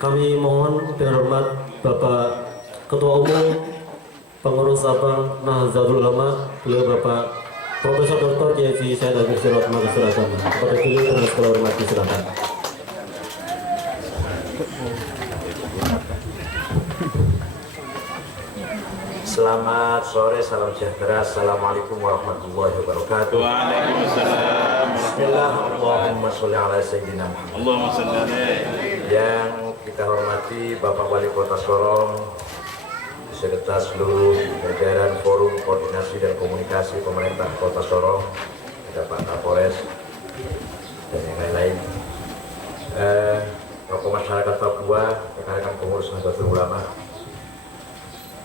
Kami mohon dengan hormat Bapak Ketua Umum Pengurus Sabang Nahdlatul Ulama, beliau Bapak Profesor Dr. Kiai Haji Said Agil Sirot Magister Agama. Kepada beliau dengan segala hormat disilakan. Selamat sore, salam sejahtera. Assalamualaikum warahmatullahi wabarakatuh. Waalaikumsalam. Bismillah, Allahumma sholli ala sayyidina Muhammad. Allahumma shalli alaihi. Yang kita hormati Bapak Wali Kota Sorong beserta seluruh jajaran Forum Koordinasi dan Komunikasi Pemerintah Kota Sorong, ada Pak Kapolres dan yang lain-lain. Tokoh masyarakat Papua, rekan-rekan pengurus Nahdlatul Ulama.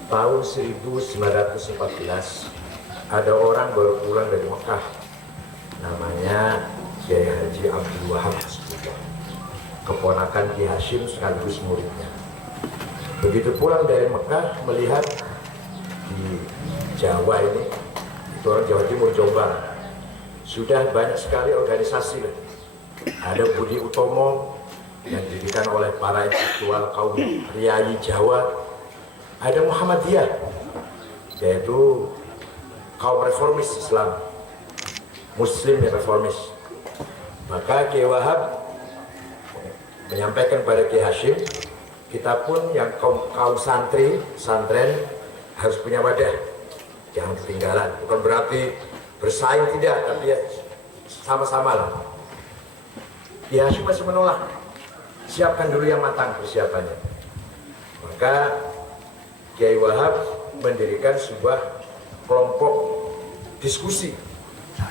Tahun 1914 ada orang baru pulang dari Mekah, namanya Kiai Haji Abdul Wahab Hasbullah, keponakan Ki Hashim sekaligus muridnya. Begitu pulang dari Mekah, melihat di Jawa ini, itu orang Jawa Timur, Jombang, sudah banyak sekali organisasi. Ada Budi Utomo yang didirikan oleh para intelektual kaum Riyayi Jawa. Ada Muhammadiyah, yaitu kaum reformis Islam, Muslim yang reformis. Maka Kiai Wahab menyampaikan pada Kiai Hashim, kita pun yang kaum santri, santren harus punya wadah, jangan ketinggalan. Bukan berarti bersaing, tidak, tapi ya sama-sama lah. Kiai Hashim masih menolak, siapkan dulu yang matang persiapannya. Maka Kiai Wahab mendirikan sebuah kelompok diskusi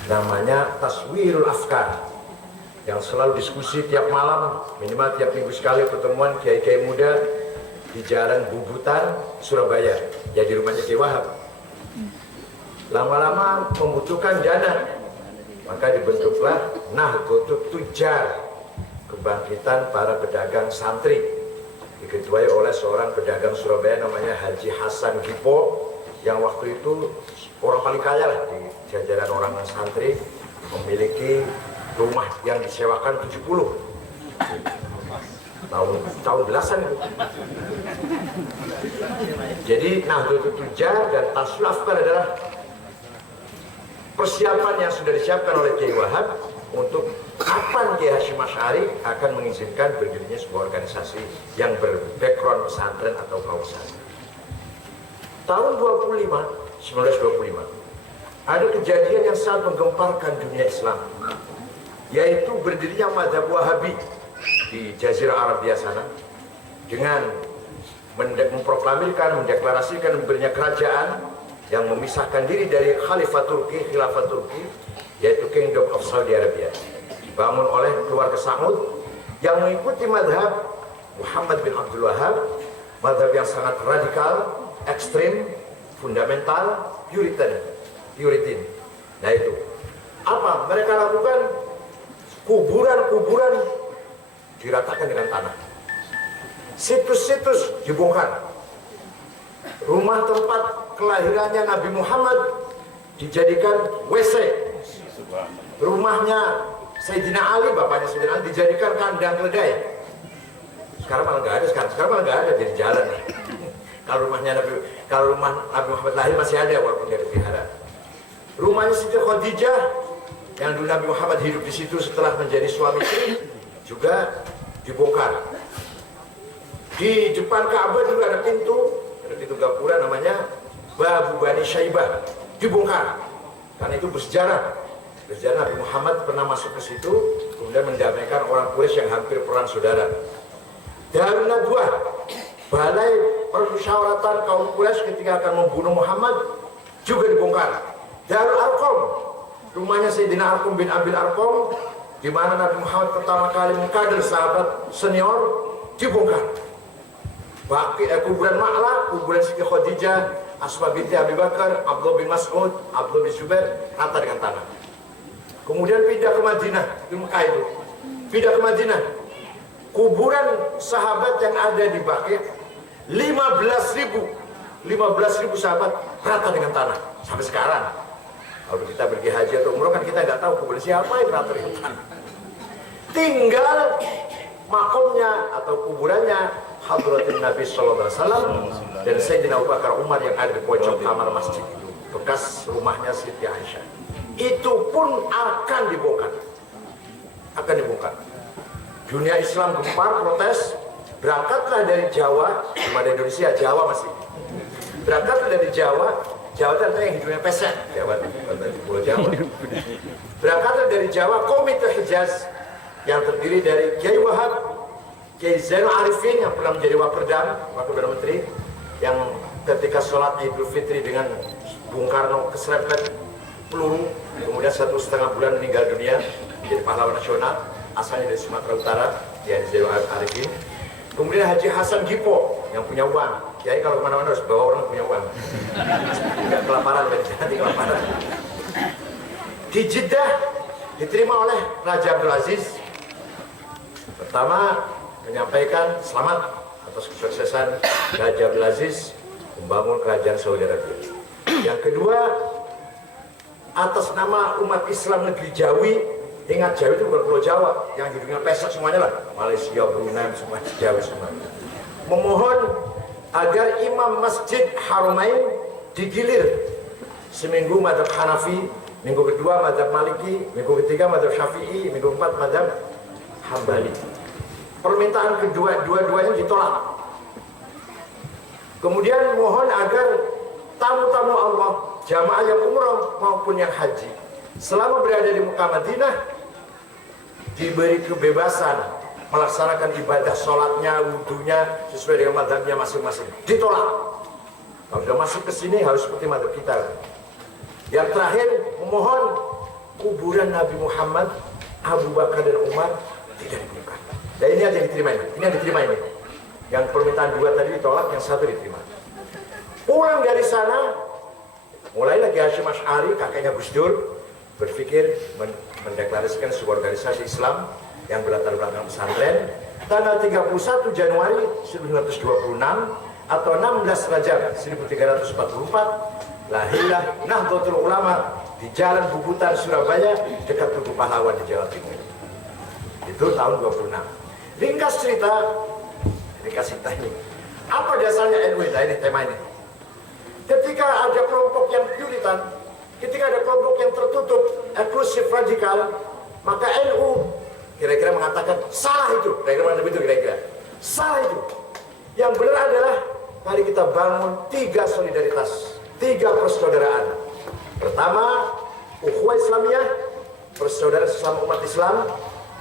namanya Taswirul Afkar, yang selalu diskusi tiap malam, minimal tiap minggu sekali pertemuan kiai-kiai muda di Jalan Bubutan, Surabaya, ya di rumahnya Kiai Wahab. Lama-lama membutuhkan dana, maka dibentuklah Nahdlatul Tujar, kebangkitan para pedagang santri, diketuai oleh seorang pedagang Surabaya namanya Haji Hasan Gipo, yang waktu itu orang paling kaya lah di jajaran orang santri, memiliki rumah yang disewakan 70 tahun belasan itu. Jadi Nahdlatul Tujar dan Taswirul Afkar adalah persiapan yang sudah disiapkan oleh Kiai Wahab untuk kapan Kiai Hashim Asy'ari akan mengizinkan berdirinya sebuah organisasi yang berbackground pesantren atau kaum pesantren. Tahun 1925 ada kejadian yang sangat menggemparkan dunia Islam, yaitu berdirinya mazhab Wahabi di Jazirah Arabia sana dengan memproklamirkan, mendeklarasikan berdirinya kerajaan yang memisahkan diri dari Khalifah Turki, Khilafah Turki, yaitu Kingdom of Saudi Arabia, dibangun oleh keluarga Saud yang mengikuti madhab Muhammad bin Abdul Wahab, madhab yang sangat radikal, ekstrim, fundamental, Puritan. Nah itu apa mereka lakukan? Kuburan-kuburan diratakan dengan tanah, situs-situs dibongkar, rumah tempat kelahirannya Nabi Muhammad dijadikan WC, rumahnya Sayyidina Ali, bapaknya Sayyidina Ali, dijadikan kandang keledai. Sekarang malah nggak ada, sekarang malah nggak ada, jadi jalan. Kalau rumah Nabi Muhammad lahir masih ada walaupun dia dipelihara. Rumahnya Siti Khadijah yang dulu Nabi Muhammad hidup di situ setelah menjadi suami istri juga dibongkar. Di depan Ka'bah juga ada pintu gapura namanya Babu Bani Syaibah, dibongkar karena itu bersejarah. Nabi Muhammad pernah masuk ke situ, kemudian mendamaikan orang Quraisy yang hampir perang saudara. Darun Nadwah, balai permusyawaratan kaum Quraisy ketika akan membunuh Muhammad, juga dibongkar. Darul Arqam, rumahnya Sayyidina Arqam bin Abil Arqam, di mana Nabi Muhammad pertama kali mengkader sahabat senior, dibongkar. Kuburan Ma'la, kuburan Siti Khadijah, Asma binti Abi Bakar, Abdullah bin Mas'ud, Abdullah bin Zubair, rata dengan tanah. Kemudian pindah ke Madinah, di Mekah itu. Pindah ke Madinah, kuburan sahabat yang ada di Baqi' 15.000 sahabat rata dengan tanah sampai sekarang. Kalau kita pergi haji atau umroh kan kita nggak tahu kuburan siapa yang rata dengan tanah. Tinggal makomnya atau kuburannya Hadratin Nabi Sallallahu Alaihi Wasallam dan Sayyidina Abu Bakar Umar yang ada di pojok kamar masjid itu, bekas rumahnya Siti Aisyah. Itu pun akan dibongkar. Dunia Islam gempar, protes. Berangkatlah dari Jawa, cuma dari Indonesia, Jawa masih. Berangkatlah dari Jawa, Jawa itu artinya yang hidupnya pesek, Jawa di Pulau Jawa. Berangkatlah dari Jawa, Komite Hijaz yang terdiri dari Kiai Wahab, Kiai Zainul Arifin yang pernah menjadi Wakil Perdana Menteri, yang ketika sholat Idul Fitri dengan Bung Karno keserempet peluru, kemudian 1,5 bulan meninggal dunia, menjadi pahlawan nasional, asalnya dari Sumatera Utara, Kiai Zainul Arifin. Kemudian Haji Hasan Gipo yang punya uang. Kiai kalau kemana-mana harus bawa orang punya uang. Enggak kelaparan, nanti kelaparan. Di Jeddah diterima oleh Raja Abdul Aziz. Pertama menyampaikan selamat atas kesuksesan Raja Abdul Aziz membangun kerajaan Saudi Arabia. Yang kedua, atas nama umat Islam negeri Jawi. Ingat, Jawa itu bukan Pulau Jawa, yang hidungnya pesek semuanya lah, Malaysia, Brunei, semua Jawa semua. Memohon agar imam Masjid Haramain digilir seminggu madzhab Hanafi, minggu kedua madzhab Maliki, minggu ketiga madzhab Syafi'i, minggu keempat madzhab Hambali. Permintaan dua-duanya ditolak. Kemudian mohon agar tamu-tamu Allah, jamaah yang umrah maupun yang haji, selama berada di Mekah Madinah diberi kebebasan melaksanakan ibadah sholatnya, wudhunya sesuai dengan madhabnya masing-masing. Ditolak. Kalau sudah masuk ke sini harus seperti madhab kita. Yang terakhir, memohon kuburan Nabi Muhammad, Abu Bakar dan Umar tidak dibongkar. Dan ini aja diterima ini. Ini yang diterima ini. Yang permintaan dua tadi ditolak, yang satu diterima. Pulang dari sana, mulailah Kiai Hasyim Asy'ari, kakeknya Gus Dur, berpikir mendeklarasikan sebuah organisasi Islam yang berlatar belakang pesantren. Tanggal 31 Januari 1926 atau 16 Rajab 1344 lahirlah Nahdlatul Ulama di Jalan Bubutan Surabaya dekat Tugu Pahlawan di Jawa Timur. Itu tahun 26. Ringkas cerita ini. Apa dasarnya NU? Nah, ini tema ini. Ketika ada kelompok yang puritan, ketika ada kelompok yang tertutup, eksklusif radikal, maka NU kira-kira mengatakan salah itu. Kira-kira salah itu. Yang benar adalah mari kita bangun 3 solidaritas, 3 persaudaraan. Pertama, ukhuwah Islamiyah, persaudaraan sesama umat Islam.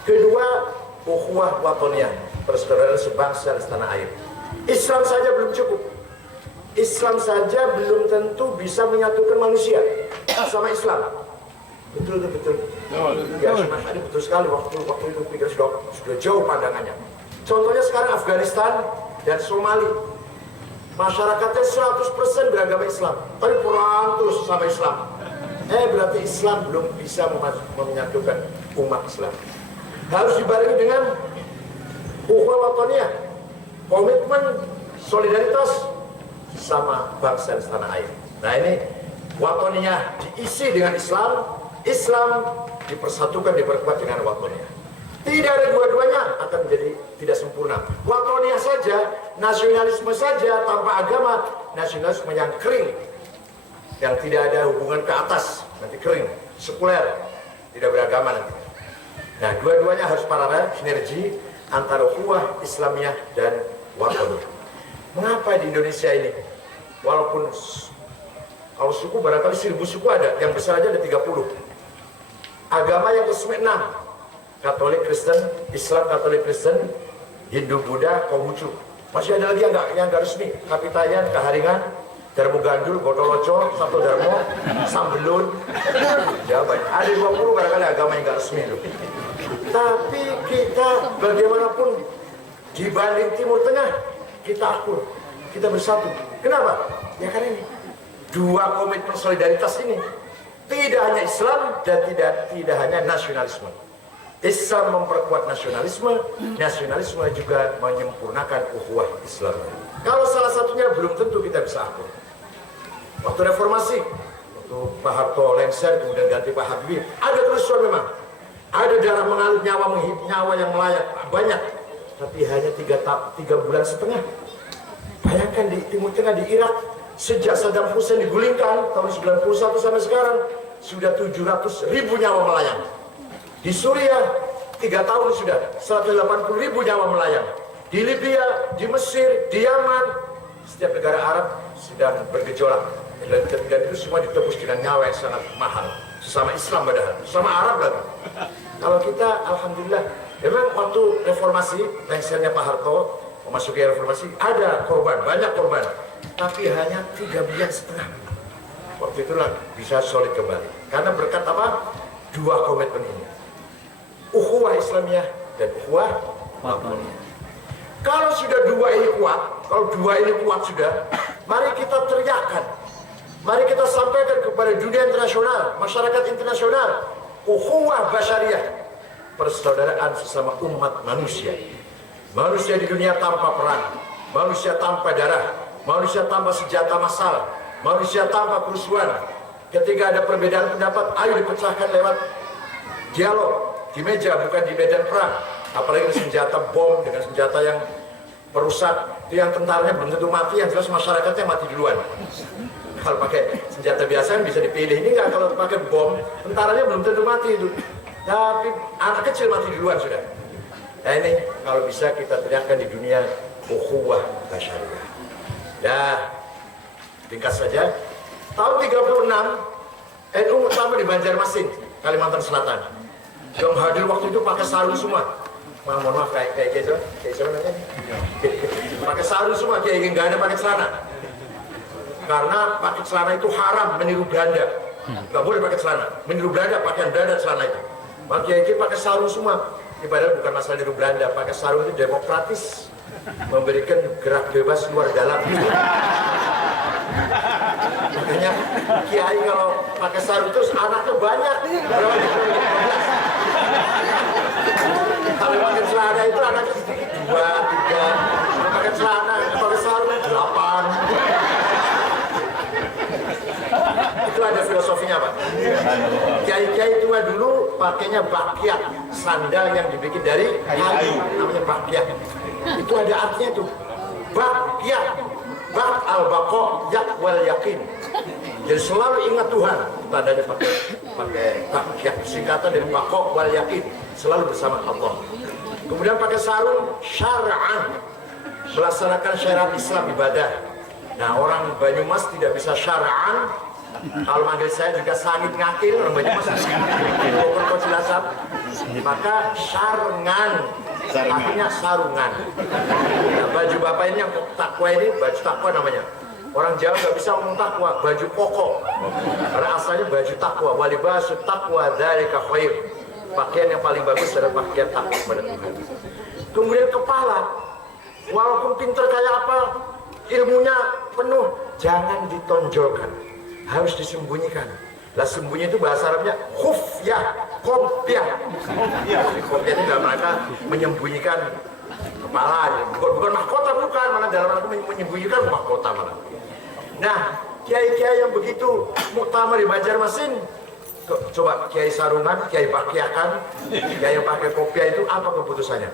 Kedua, ukhuwah watoniyah, persaudaraan sebangsa dan setanah air. Islam saja belum cukup. Islam saja belum tentu bisa menyatukan manusia sama Islam. Betul. Ya, ini betul sekali. Waktu itu pikir sudah jauh pandangannya. Contohnya sekarang Afghanistan dan Somali, masyarakatnya 100% beragama Islam, tapi perang terus sama Islam. Berarti Islam belum bisa menyatukan umat Islam. Harus dibarengi dengan ukhuwah watoniyah, komitmen solidaritas sama bangsa dan tanah air. Nah, ini watoniyah diisi dengan Islam, Islam dipersatukan, diperkuat dengan watoniyah. Tidak ada dua-duanya akan menjadi tidak sempurna. Watoniyah saja, nasionalisme saja tanpa agama, nasionalisme yang kering, yang tidak ada hubungan ke atas, nanti kering, sekuler, tidak beragama nanti. Nah, dua-duanya harus paralel, sinergi antara ukhuwah Islamiyah dan watoniyah. Mengapa di Indonesia ini, walaupun kalau suku barangkali 1000 suku ada, yang besar aja ada 30. Agama yang resmi 6, Katolik, Kristen, Islam, Katolik, Kristen, Hindu, Buddha, Konghucu. Masih ada lagi yang nggak resmi, Kapitayan, Kaharingan, Darmo Gandul, Gotoloco, Sabto Darmo, Sambelun. Ya, banyak. Ada 20 barangkali agama yang nggak resmi itu. Tapi kita bagaimanapun dibanding Timur Tengah, kita akur, kita bersatu. Kenapa? Ya karena ini 2 komitmen solidaritas ini. Tidak hanya Islam dan tidak hanya nasionalisme. Islam memperkuat nasionalisme, nasionalisme juga menyempurnakan ukhuwah Islam. Kalau salah satunya belum tentu kita bisa akur. Waktu reformasi, waktu Pak Harto lengser kemudian ganti Pak Habibie, ada kerusuhan memang. Ada darah mengalir, nyawa yang melayang banyak. tapi hanya 3 bulan setengah. Bayangkan di Timur Tengah, di Irak, sejak Saddam Hussein digulingkan tahun 91 sampai sekarang sudah 700.000 nyawa melayang. Di Suriah 3 tahun sudah 180.000 nyawa melayang. Di Libya, di Mesir, di Yaman, setiap negara Arab sedang bergejolak. Dan itu semua ditebus dengan nyawa yang sangat mahal. Sesama Islam padahal, sesama Arab lagi. Kalau kita, alhamdulillah, memang waktu reformasi, lengsernya Pak Harto memasuki reformasi, ada korban, banyak korban, tapi hanya 3 bulan setengah. Waktu itulah bisa solid kembali. Karena berkat apa? 2 komitmen ini, ukhuwah Islamiyah dan ukhuwah Wataniyah. Kalau sudah 2 ini kuat, kalau 2 ini kuat sudah, mari kita teriakkan, mari kita sampaikan kepada dunia internasional, masyarakat internasional, ukhuwah basyariyah, persaudaraan sesama umat manusia. Manusia di dunia tanpa perang, manusia tanpa darah, manusia tanpa senjata massal, manusia tanpa kerusuhan. Ketika ada perbedaan pendapat, ayo dipecahkan lewat dialog di meja, bukan di medan perang. Apalagi dengan senjata bom, dengan senjata yang merusak, itu yang tentaranya belum tentu mati, yang jelas masyarakatnya mati duluan. Kalau pakai senjata biasa bisa dipilih, ini enggak, kalau pakai bom, tentaranya belum tentu mati itu. Tapi anak kecil mati duluan sudah. Nah ini kalau bisa kita teriakkan di dunia ukhuwah basyariyah. Nah, ringkas saja, tahun 36 NU Muktamar di Banjarmasin, Kalimantan Selatan. Yang hadir waktu itu pakai sarung semua. Mohon maaf, kayak siapa namanya? Pakai sarung semua, kayak nggak ada pakai celana. Karena pakai celana itu haram, meniru Belanda. Nggak boleh pakai celana, meniru Belanda, pakaian Belanda celana itu. Makanya pakai sarung semua. Ini padahal bukan masalah niru Belanda, pakai sarung itu demokratis, memberikan gerak bebas luar dalam. Makanya kiai kalau pakai sarung terus anaknya banyak. Kalau pakai celana itu anaknya sedikit, 2, 3. Pakai celana, pakai sarung 8. Itu ada filosofinya, Pak. Kiai-kiai tua dulu pakainya bakyat, sandal yang dibikin dari kayu, namanya bakyat. Itu ada artinya tuh, bakyat, bak al-baqo yak wal yakin. Jadi selalu ingat Tuhan, tandanya pakai bakyat, singkatan dari baqo wal yakin, selalu bersama Allah. Kemudian pakai sarung syar'an, melaksanakan syariat Islam ibadah. Nah, orang Banyumas tidak bisa syar'an. Kalau manggil saya juga sangit ngakil, orang Banyumas bukan kau Cilacap. Maka syarngan, artinya sarungan. Nah, baju bapak ini yang takwa ini, baju takwa namanya. Orang Jawa nggak bisa ngomong takwa, baju koko. Karena asalnya baju takwa, walibasu takwa dzalika khair. Pakaian yang paling bagus adalah pakaian takwa kepada Tuhan. Kemudian kepala, walaupun pinter kayak apa, ilmunya penuh, jangan ditonjolkan, harus disembunyikan. Lah sembunyi itu bahasa Arabnya khufyah, kopyah. Kopyah itu dalam rangka menyembunyikan kepala, bukan mahkota, bukan, malah dalam rangka menyembunyikan mahkota malah. Nah, kiai-kiai yang begitu muktamar di Banjarmasin, coba kiai sarungan, kiai pakaiakan, kiai yang pakai kopiah itu apa keputusannya?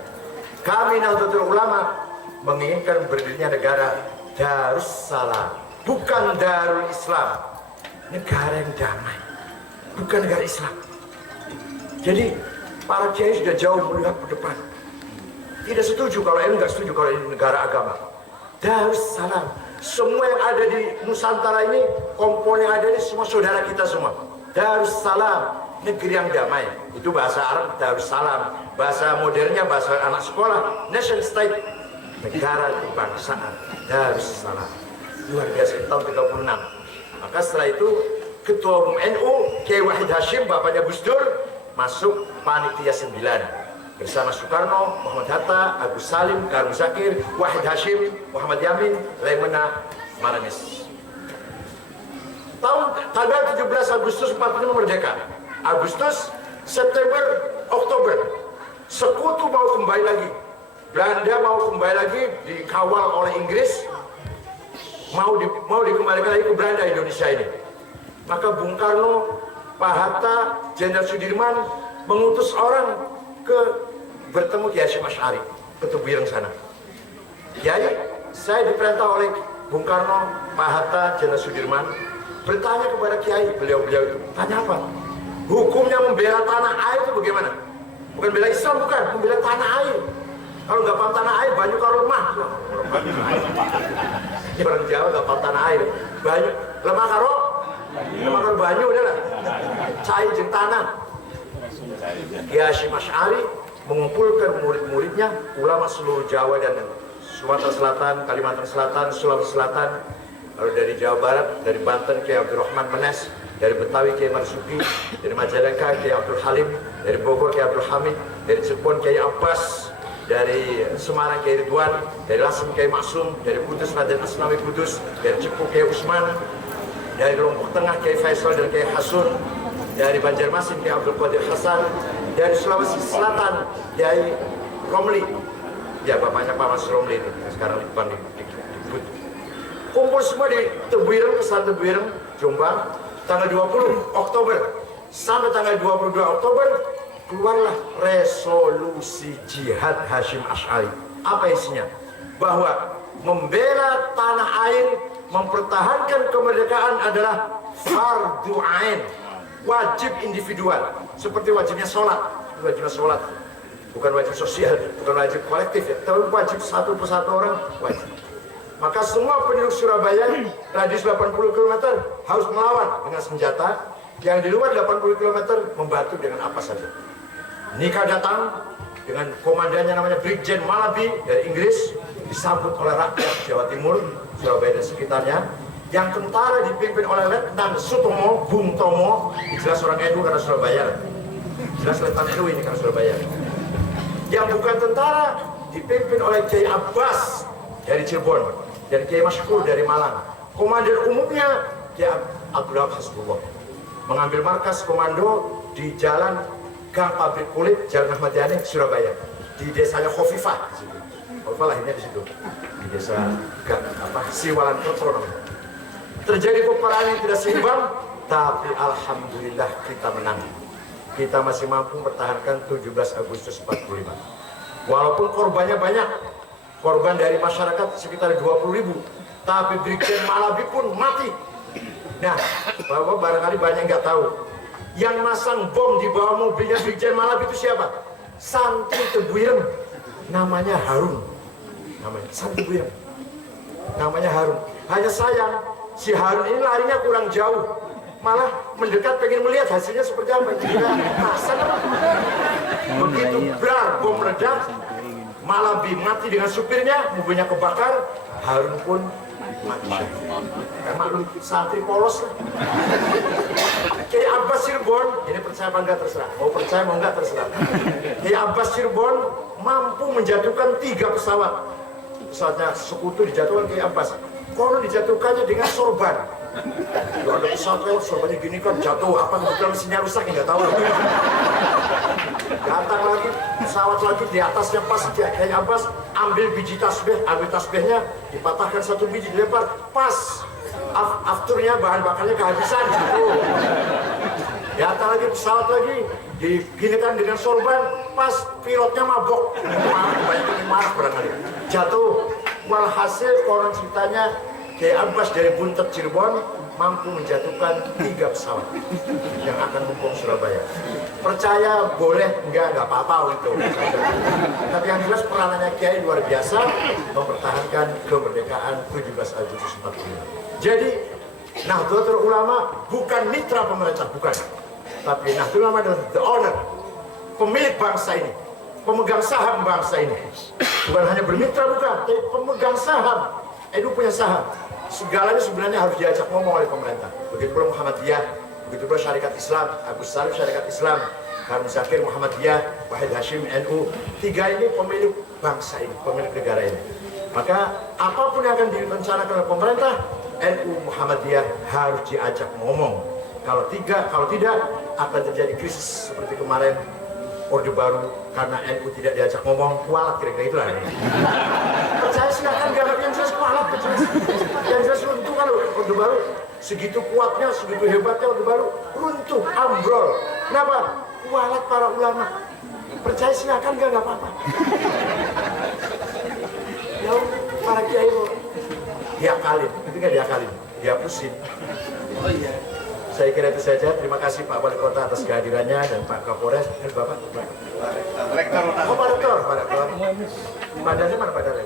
Kami Nahdlatul Ulama menginginkan berdirinya negara Darussalam, bukan Darul Islam, negara yang damai, bukan negara Islam. Jadi para kiai sudah jauh melihat ke depan. Tidak setuju kalau ini, nggak setuju kalau ini negara agama. Darussalam, semua yang ada di Nusantara ini, komponen yang ada ini semua saudara kita semua. Darussalam, negeri yang damai. Itu bahasa Arab Darussalam. Bahasa modernnya, bahasa anak sekolah, nation state, negara kebangsaan, Darussalam. Luar biasa, tahun 36. Maka setelah itu Ketua Umum NU Kiai Wahid Hashim, bapaknya Gus Dur, masuk panitia 9 bersama Soekarno, Muhammad Hatta, Agus Salim, Karun Zakir, Wahid Hashim, Muhammad Yamin, Laimena Maranis. Tanggal 17 Agustus 45 merdeka. Agustus, September, Oktober. Sekutu mau kembali lagi. Belanda mau kembali lagi, dikawal oleh Inggris. Mau dikembalikan lagi ke Belanda Indonesia ini. Maka Bung Karno, Pak Hatta, Jenderal Sudirman mengutus orang ke bertemu Kiai Hasyim Asy'ari. ke Tebuireng sana. Kiai, saya diperintah oleh Bung Karno, Pak Hatta, Jenderal Sudirman bertanya kepada Kiai, beliau-beliau itu, tanya apa? Hukumnya membela tanah air itu bagaimana? Bukan bela Islam, bukan, membela tanah air. Kalau nggak paham tanah air, banyu kalau lemah. Ini orang Jawa nggak paham tanah air. Banyu, lemah karo banyu udah lah. Cair jeng tanah. Kiai Hasyim Asy'ari mengumpulkan murid-muridnya, ulama seluruh Jawa dan Sumatera Selatan, Kalimantan Selatan, Sulawesi Selatan, lalu dari Jawa Barat, dari Banten Kiai Abdurrahman Menes, dari Betawi Kiai Marzuki, dari Majalengka Kiai Abdul Halim, dari Bogor Kiai Abdul Hamid, dari Cirebon Kiai Abbas, dari Semarang Kiai Ridwan, dari Lasem Kiai Maksum, dari Kudus Raden Asnawi Kudus, dari Cepu Kiai Usman, dari Lombok Tengah Kiai Faisal dan Kiai Hasun, dari Banjarmasin Kiai Abdul Qadir Hasan, dari Sulawesi Selatan Kiai Romli, ya bapaknya Pak Mas Romli itu sekarang di depan di kumpul semua di Tebuireng, pesantren Tebuireng, Jombang, tanggal 20 Oktober sampai tanggal 22 Oktober keluarlah resolusi jihad Hasyim Asy'ari. Apa isinya? Bahwa membela tanah air, mempertahankan kemerdekaan adalah fardu ain, wajib individual, seperti wajibnya sholat, bukan wajib sosial, bukan wajib kolektif ya, tapi wajib satu persatu orang wajib. Maka semua penduduk Surabaya radius 80 km harus melawan dengan senjata, yang di luar 80 km membantu dengan apa saja. Nikah datang dengan komandannya namanya Brigjen Malabi dari Inggris, disambut oleh rakyat Jawa Timur, Surabaya dan sekitarnya. Yang tentara dipimpin oleh Letnan Sutomo, Bung Tomo, jelas orang NU karena Surabaya, jelas Letnan NU ini karena Surabaya. Yang bukan tentara dipimpin oleh Kiai Abbas dari Cirebon, dan Kiai Masykur dari Malang. Komandan umumnya Kiai Abdullah Hasbullah mengambil markas komando di jalan Gang Pabrik Kulit, Jalan Ahmad Yani, Surabaya, di desanya Khofifah. Khofifah lahirnya di situ, di desa Siwalan Kerto namanya. Terjadi peperangan yang tidak seimbang, tapi alhamdulillah kita menang. Kita masih mampu mempertahankan 17 Agustus 45. Walaupun korbannya banyak, korban dari masyarakat sekitar 20.000, tapi Brigjen Malabi pun mati. Nah, Bapak barangkali banyak nggak tahu, yang masang bom di bawah mobilnya Brigjen Malabi itu siapa? Santri Tebuireng, namanya Harun. Santri Tebuireng, namanya Harun. Hanya sayang, si Harun ini larinya kurang jauh, malah mendekat pengen melihat hasilnya seperti apa. Begitu brar bom meledak, Malabi mati dengan supirnya, mobilnya kebakar, Harun pun mati. Karena santri polos lah. Kiai Abbas Cirebon, ini percaya apa enggak terserah, mau percaya mau enggak terserah. Kiai Abbas Cirebon mampu menjatuhkan 3 pesawat. Pesawatnya sekutu dijatuhkan Kiai Abbas. Konon dijatuhkannya dengan sorban. Kalau ada pesawat lewat, sorbannya gini kan jatuh, apa kebetulan mesinnya rusak, nggak tahu. Datang lagi, pesawat lagi di atasnya pas Kiai Abbas ambil biji tasbih, ambil tasbihnya, dipatahkan 1 biji, dilempar, pas afturnya, bahan bakarnya kehabisan gitu. Datang lagi pesawat lagi, diginikan dengan sorban, pas pilotnya mabok, banyak yang marah barangkali, jatuh. Walhasil konon ceritanya Kiai Abbas dari Buntet Cirebon mampu menjatuhkan 3 pesawat yang akan menghukum Surabaya. Percaya boleh, enggak apa-apa itu. Tapi yang jelas peranannya Kiai luar biasa mempertahankan kemerdekaan 17 Agustus 45. Jadi Nahdlatul Ulama bukan mitra pemerintah, bukan. Tapi Nahdlatul Ulama adalah the owner, pemilik bangsa ini, pemegang saham bangsa ini. Bukan hanya bermitra, bukan, tapi pemegang saham. NU punya saham. Segalanya sebenarnya harus diajak ngomong oleh pemerintah. Begitu pula Muhammadiyah, begitu pula Syarikat Islam, Agus Salim Syarikat Islam, Harun Zakir Muhammadiyah, Wahid Hasyim NU. 3 ini pemilik bangsa ini, pemilik negara ini. Maka apapun yang akan direncanakan oleh pemerintah, NU Muhammadiyah harus diajak ngomong. Kalau tidak akan terjadi krisis seperti kemarin Orde Baru, karena NU tidak diajak ngomong, kualat kira-kira itulah. Percaya silakan, gak yang jelas kualat, yang jelas runtuh. Kalau Orde Baru segitu kuatnya, segitu hebatnya Orde Baru runtuh, ambrol. Kenapa? Kualat para ulama. Percaya silakan, gak apa-apa. tahu para kiai diakalin, itu kan diakalin, dihapusin. Oh iya. Saya kira itu saja. Terima kasih Pak Wali Kota atas kehadirannya dan Pak Kapolres. Bapak. Rektor. Oh Pak Rektor. Pak Dani mana Pak Dani?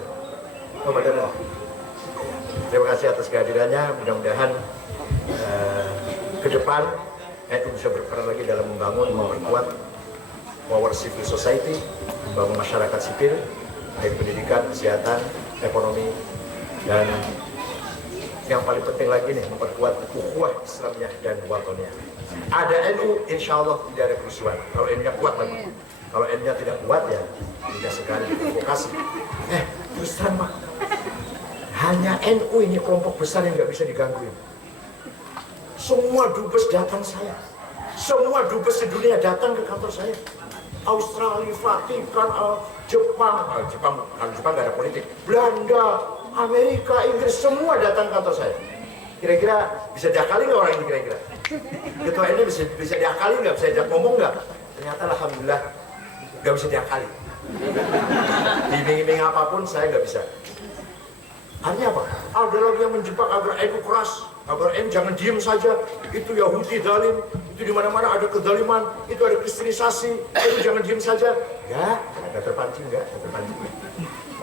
Oh Pak Dani. Terima kasih atas kehadirannya. Mudah-mudahan ke depan NU bisa berperan lagi dalam memperkuat power civil society, membangun masyarakat sipil, baik pendidikan, kesehatan, ekonomi, dan yang paling penting lagi nih, memperkuat ukhuwah Islamiyah dan watoniyah. Ada NU, insya Allah tidak ada kerusuhan. Kalau NU-nya kuat lagi. Kalau NU-nya tidak kuat ya, tidak sekali diprovokasi. Terus terang, hanya NU ini kelompok besar yang nggak bisa digangguin. Semua dubes datang saya. Semua dubes di dunia datang ke kantor saya. Australia, Vatikan, Jepang nggak ada politik. Belanda, Amerika, Inggris, semua datang ke kantor saya. Kira-kira bisa diakali nggak orang ini kira-kira? Ketua ini bisa diakali nggak? Bisa diajak ngomong nggak? Ternyata alhamdulillah nggak bisa diakali. Iming-iming apapun saya nggak bisa. Artinya apa? Ada lagi yang menjebak agar NU keras, agar NU jangan diem saja. Itu Yahudi zalim, itu di mana-mana ada kezaliman, itu ada kristenisasi, NU jangan diem saja. Nggak terpancing.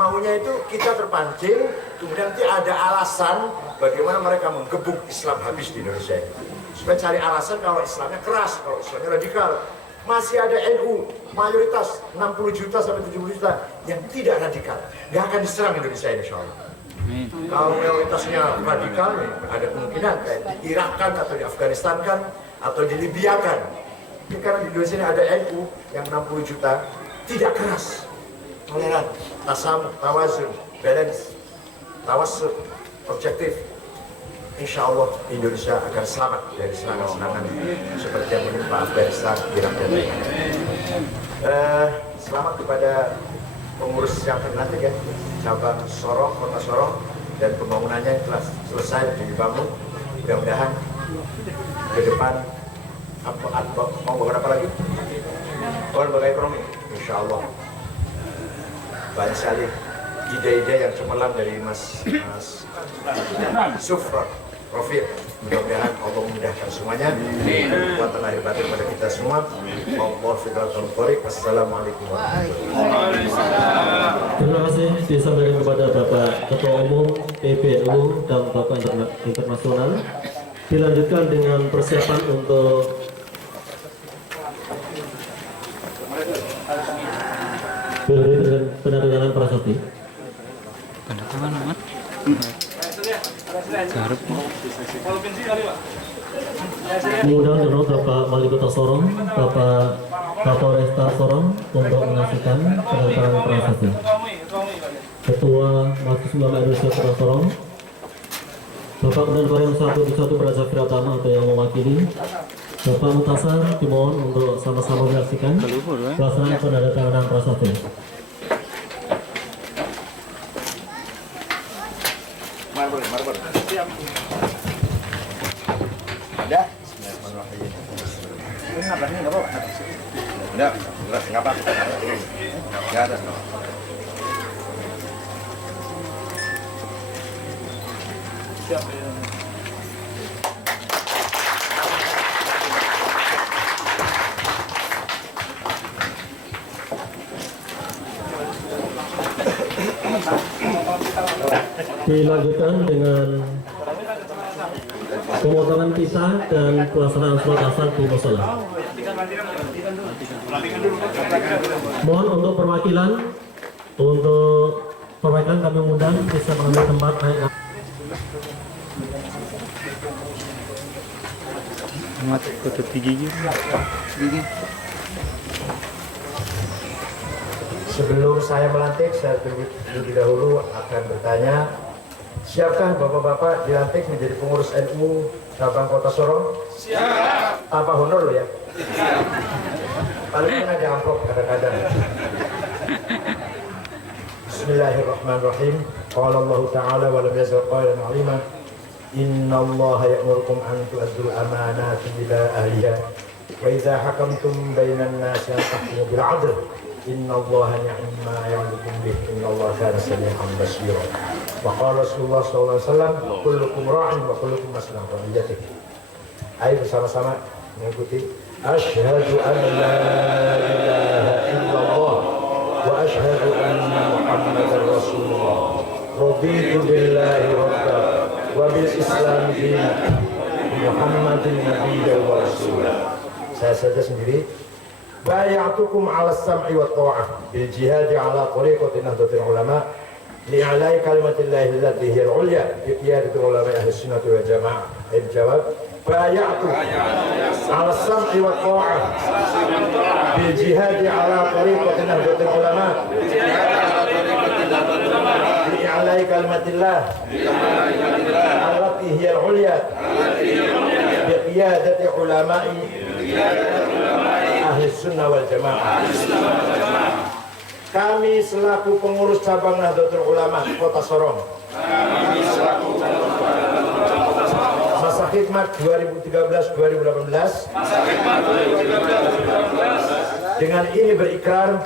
Maunya itu kita terpancing, kemudian nanti ada alasan bagaimana mereka menggebuk Islam habis di Indonesia ini. Supaya cari alasan kalau Islamnya keras, kalau Islamnya radikal. Masih ada NU, mayoritas 60 juta sampai 70 juta yang tidak radikal. Nggak akan diserang Indonesia ini, insya Allah. Kalau mayoritasnya radikal, ada kemungkinan kayak di Irak kan, atau di Afghanistan kan, atau di Libya kan. Ini karena di Indonesia ini ada NU yang 60 juta, tidak keras, toleran, tasamuh, tawazun, balance, tawassut, objektif. Insya Allah Indonesia akan selamat dari serangan-serangan seperti yang menimpa Afghanistan, Irak, dan lain-lain. Selamat kepada pengurus yang terlantik ya, cabang Sorong, Kota Sorong, dan pembangunannya yang telah selesai dibangun. Mudah-mudahan ke depan mau bangun apa lagi? Lembaga ekonomi, insya Allah banyak sekali ide-ide yang cemerlang dari Mas Sufron Rofiq. Mudah-mudahan Allah memudahkan semuanya, kekuatan lahir batin pada kita semua. Wassalamualaikum warahmatullahi wabarakatuh. Terima kasih disampaikan kepada Bapak Ketua Umum PBNU dan Bapak Internasional. Dilanjutkan dengan persiapan untuk penandatanganan prasasti. Tanda tangan amat. Garap. Mudah-mudahan Bapak Wali Kota Sorong, Bapak Kapolresta Sorong untuk menyaksikan penandatanganan prasasti. Ketua Majelis Ulama Indonesia Kota Sorong, Bapak Kementerian yang satu Beraja Pratama atau yang mewakili, Bapak Mutasar dimohon untuk sama-sama menyaksikan pelaksanaan penandatanganan prasasti. Ada? Enggak apa-apa. Enggak ada. Dilanjutkan dengan pemotongan pisah dan pelaksanaan sholat asar di musola. Mohon untuk perwakilan kami undang bisa mengambil tempat naik. Amat kota gigi. Sebelum saya melantik, saya terlebih dahulu akan bertanya, siapkah bapak-bapak dilantik menjadi pengurus NU cabang Kota Sorong? Siap. Tanpa honor loh ya. Siap. Paling kan ada amplop kadang-kadang. Bismillahirrahmanirrahim. Qala Allah Ta'ala wa lam yazal qailan 'alima. Inna Allah ya'murukum an tu'addul amanati ila ahliha wa idza hakamtum bainan nasi an tahkumu bil 'adl innallaha ni'ma ya'murukum bih innallaha kana sami'an basira. Wa qala Rasulullah sallallahu alaihi wasallam kullukum ra'in wa kullukum mas'ulun 'an ra'iyatihi. Ayo bersama-sama mengikuti asyhadu an la ilaha illallah wa asyhadu anna muhammadar rasulullah. Raditu billahi rabban wa bil islam dinan Muhammadin nabiyyan wa rasulah. Saya saja sendiri bay'atukum 'ala as-sam'i wa tha'ah bil jihadi 'ala tariqati nahdlatul ulama li'alai kalimatillahi allati hiya al-'ulya bi qiyadati ulama ahli sunnah wal jamaah. Jawab bay'atu 'ala as-sam'i wa tha'ah bil jihadi 'ala tariqati nahdlatul ulama li'alai kalimatillah allati hiya al-'ulya bi qiyadati ulama ahli sunnah wal jamaah. Kami selaku pengurus cabang Nahdlatul Ulama Kota Sorong, masa khidmat 2013-2018, dengan ini berikrar,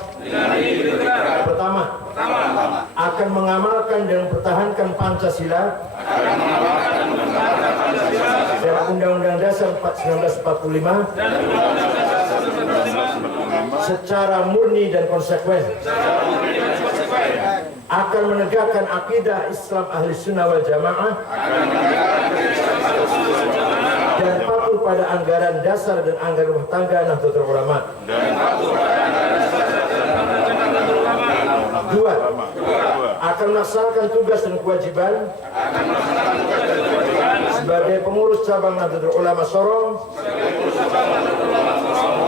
pertama, akan mengamalkan dan mempertahankan Pancasila dan Undang-Undang Dasar 1945 secara murni dan konsekuen, akan menegakkan akidah Islam Ahli Sunnah wal Jamaah dan patuh pada anggaran dasar dan anggaran rumah tangga Nahdlatul Ulama. Dua, akan melaksanakan tugas dan kewajiban sebagai pengurus cabang Nahdlatul Ulama Sorong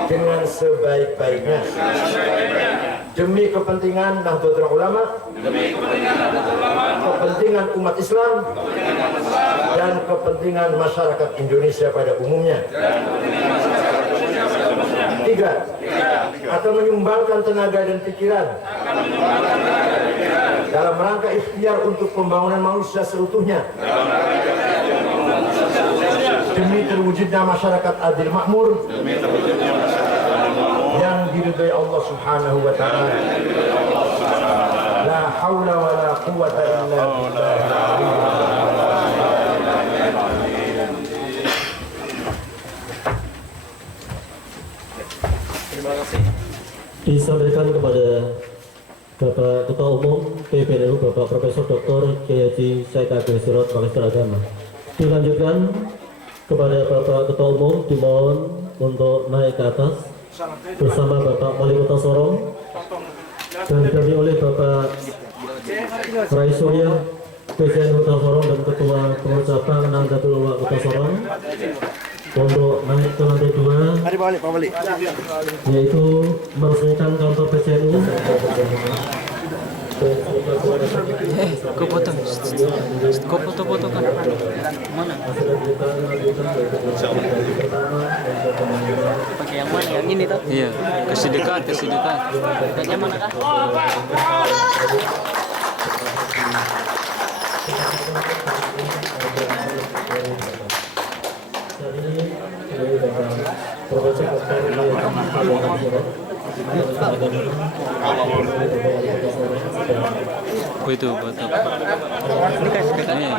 dengan sebaik-baiknya demi kepentingan Nahdlatul Ulama, kepentingan umat Islam, dan kepentingan masyarakat Indonesia pada umumnya. Tiga, akan menyumbangkan tenaga dan pikiran dalam rangka ikhtiar untuk pembangunan manusia seutuhnya demi terwujudnya masyarakat adil makmur yang diridhai Allah Subhanahu wa taala. La haula wa la quwwata illa billah. Disampaikan kepada Bapak Ketua Umum PBNU Bapak Profesor Dr. Kiai Haji Syed Agil Sirot Magister Agama. Dilanjutkan kepada Bapak Ketua Umum dimohon untuk naik ke atas bersama Bapak Wali Kota Sorong dan didampingi oleh Bapak Rai Surya PJN Kota Sorong dan Ketua Pengurus Cabang Nahdlatul Ulama Kota Sorong untuk naik ke lantai 2, yaitu meresmikan kantor PCNU. Kau foto kan? Mana? Pakai yang mana? Yang ini tuh? Iya, kasih dekat. Dekatnya mana kah? Oh itu foto.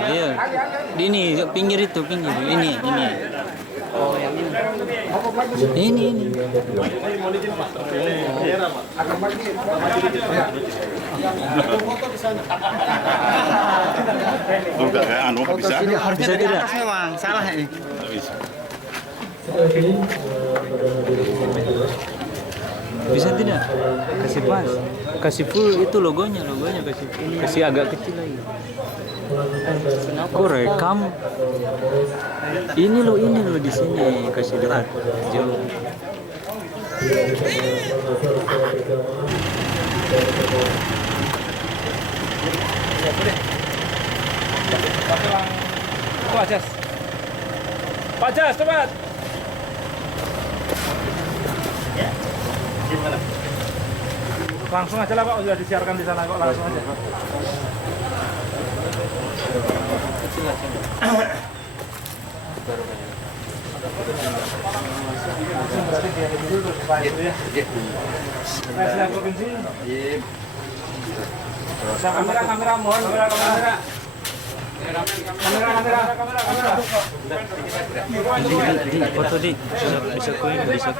Iya. Di ini pinggir itu ini. Oh yang ini. Udah ya, anu bisa. Bisa tidak? Memang salah ini. Bisa. Bisa tidak? Kasih pas. Kasih full itu logonya kasih agak kecil lagi. Kok rekam? Ini lo di sini kasih dekat jauh. Pak Jas, cepat. Langsung aja lah Pak, sudah disiarkan di sana kok, langsung aja. Berarti dia dulu. Presiden provinsi. Kamera, mohon kamera. Foto di. Bisa koin, bisa.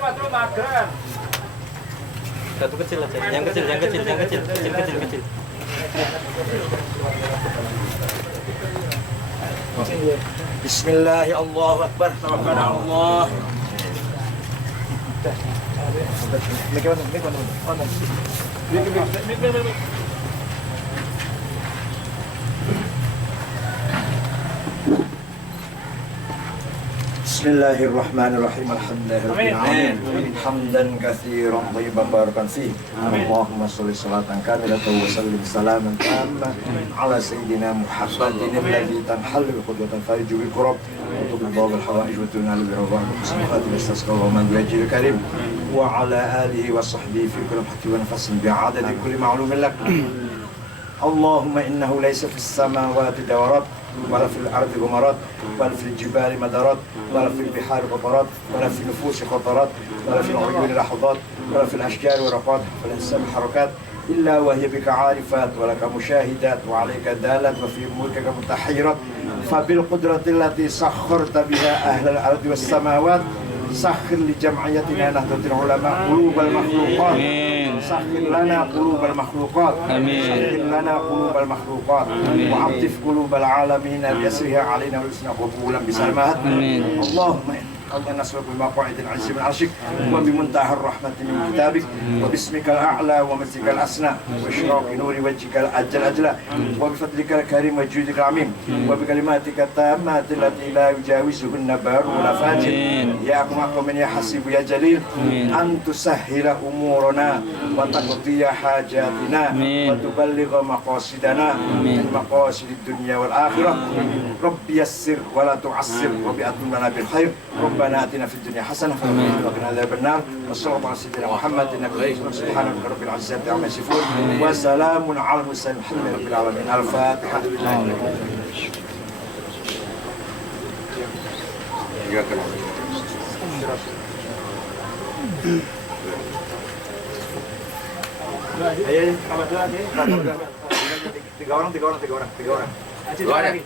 Satu kecil aja. Yang kecil. Bismillah, Allahu Akbar. Tawakkal Allah. بسم الله الرحمن الرحيم الحمد لله رب العالمين حمدا كثيرا طيبا باركا فيه اللهم صل صلاة كاملة وسلم سلاما تاما على سيدنا محمد الذي تنحل بقدوة الفارج بالكرب وتقضى بالحوائج وتنال بالرضا والسماوات واستسقى ومن بوجه الكريم وعلى آله وصحبه في كل حق ونفس بعدد كل معلوم لك اللهم إنه ليس في السماوات دورات ولا في الأرض غمرات ولا في الجبال مدارات ولا في البحار قطرات ولا في النفوس خطرات ولا في العيون لحظات ولا في الأشجار ورقات ولا السماء حركات إلا وهي بك عارفات ولك مشاهدات وعليك دالات وفي ملكك متحيرات فبالقدرة التي سخرت بها أهل الأرض والسماوات سخر لجمعيتنا نهضة العلماء قلوب المخلوقات سخر لنا قلوب المخلوقات سخر لنا قلوب المخلوقات وعطف قلوب العالمين بيسرها علينا والحسنى قبولا بسلامات اللهم اللهم نسألك بمقاعد العز من عرشك وبمنتهى الرحمة من كتابك وباسمك الأعلى ومجدك الأسنى وإشراق نور وجهك الأجل وبفضلك الكريم وجودك العميم وبكلماتك التامات التي لا يجاوزهن بار ولا فاجر يا أكرم من يا حسيب يا جليل أن تسهل أمورنا وتقضي حاجاتنا وتبلغ مقاصدنا من مقاصد الدنيا والآخرة رب يسر ولا تعسر وبأتم لنا بالخير ربنا آتنا في الدنيا حسنة وقنا عذاب النار وصلى الله على سيدنا محمد النبي سبحان رب العزة عما يصفون وسلام على المرسلين الحمد لله رب العالمين الفاتحة tiga orang.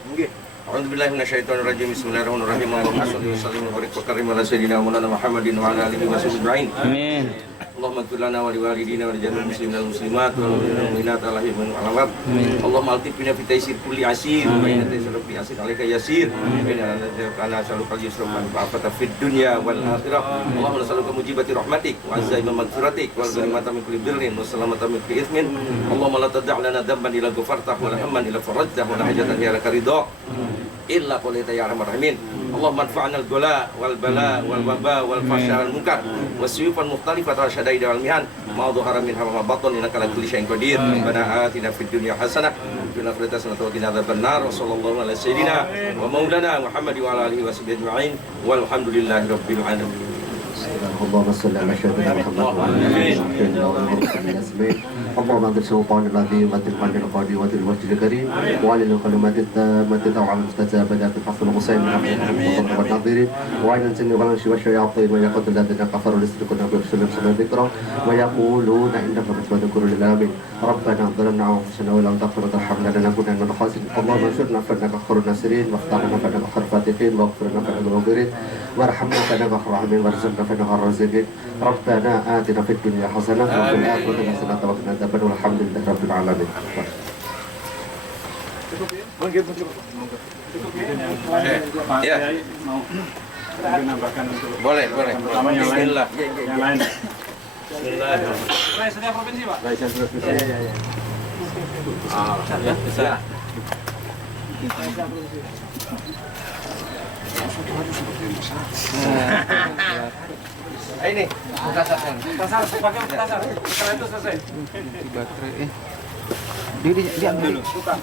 A'udzubillahi minasyaitonirrajim. Bismillahirrahmanirrahim. Allahumma shalli wa sallim wa barik wa karim ala sayyidina Maulana Muhammadin wa ala alihi wa sahbihi ajma'in. Amin. Allahumma ighfir lana wa liwalidina wa lijami'il muslimina wal muslimat wal mu'minat ala himman wa alawat. Allahumma altif bina fi taysir kulli asir wa inna taysir fi asir alayka yasir. Inna lana nas'aluka al-yusra wal afata fid dunya wal akhirah. Allahumma nas'aluka mujibati rahmatik wa azaima maghfiratik wal ghanimata min kulli birrin wa salamata min kulli ithmin. Allahumma la tad'a lana dhanban illa ghafartahu wa la hamman illa farajtahu wa la hajatan hiya laka ridha illa qulita ya arhamar rahimin. Allahumma anfa'na al-ghala wal bala wal waba wal fasha wal munkar wasyufan mukhtalifat wa syadaida wal mihan ma dhahara minha wa ma batan innaka ala kulli syai'in qadir. Rabbana atina fid dunya hasanah wa fil akhirati hasanah wa qina adzabannar. Wa sallallahu ala sayyidina wa maulana Muhammad wa ala alihi wa sahbihi ajma'in walhamdulillahi rabbil alamin. اللهم صل على سيدنا محمد وعلى اله وصحبه اجمعين. اللهم انزل سلطان العظيم واتل قلب القاضي واتل الوجه الكريم وعلى الكلمات التامة وعلى المستجابات الحسن الحسين من احد والناظرين وعلى الجن والانس والشياطين ويقول الذين كفروا ليسلكون برسلهم سنة ذكرى ويقولون انك لتذكر للامين. ربنا ظلمنا انفسنا ولم تغفر وترحمنا لنكونن من الخاسرين. اللهم انصرنا فانك خير الناصرين وافتح لنا فانك خير الفاتحين واغفر لنا فانك الغافرين وارحمنا فانك خير الراحمين وارزقنا فانك خير الرازقين. ربنا آتنا في الدنيا حسنة وفي الآخرة حسنة وقنا عذاب النار والحمد لله رب العالمين. Ya. Boleh. Bismillah. Yang lain. Presiden provinsi, Pak. Ya, bisa. Ini Tasar, pakai tasar. Setelah itu selesai. Baterai. Dia ambil dulu. Buka.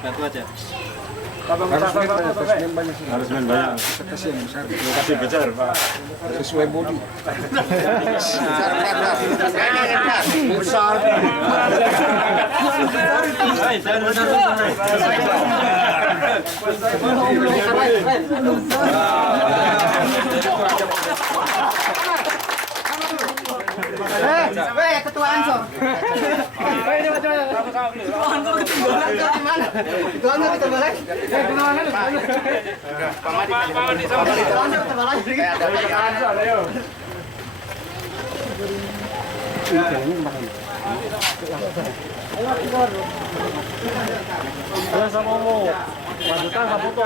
Satu aja. Harus main banyak. Kasih besar, Pak. Sesuai body. Besar. Ketua Ansor. Ketua Ansor ketinggalan di mana? Ketua Ansor ketinggalan. Pak Madi sama Ketua Ansor ketinggalan. Ketua Ansor, ayo. Sama mau. Lanjutan, foto.